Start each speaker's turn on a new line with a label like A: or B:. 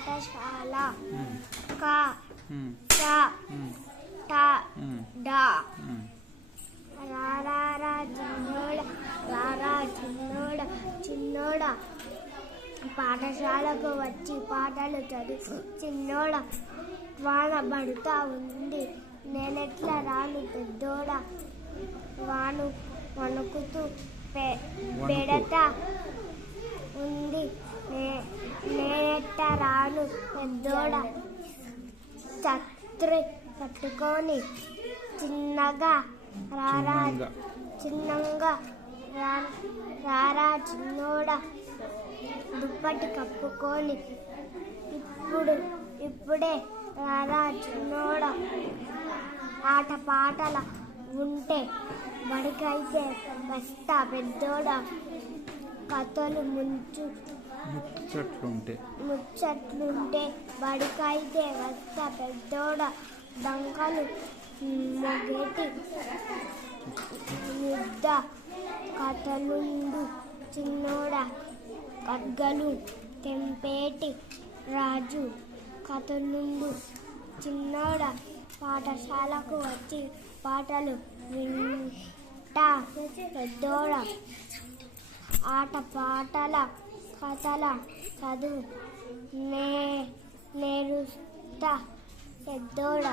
A: పాఠశాల. క. ట. డ. రారా చిన్నోడ. రారా చిన్నోడ. చిన్నోడ. పాఠశాలకు వచ్చి పాటలు చదువు చిన్నోడ వాన పడుతా ఉంది. నేనెట్లా రాను పెద్దోడ? వాను వణుకుతూ పెడత ఉంది. నే- పెద్దోడ ఛత్రి పట్టుకొని చిన్నగా రారా
B: చిన్నంగా.
A: రారా చిన్నోడ దుప్పటి కప్పుకొని ఇప్పుడు ఇప్పుడే రారా చిన్నోడ ఆట పాటల ఉంటే బడికైతే వస్తా పెద్దోడ కథలు ముంచు
B: ముచ్చట్లుంటే.
A: ముచ్చట్లుంటే బడికైతే వస్తా పెద్దోడ డంకలు మొగటి యుద్ధ కథలుండు చిన్నోడ కగ్గలు తెంపేటి రాజు కథలుండు చిన్నోడ పాఠశాలకు వచ్చి పాటలు వింటా పెద్దోడ ఆట పాటల కథల చదువు నే నేరుస్తా పెద్దోడ.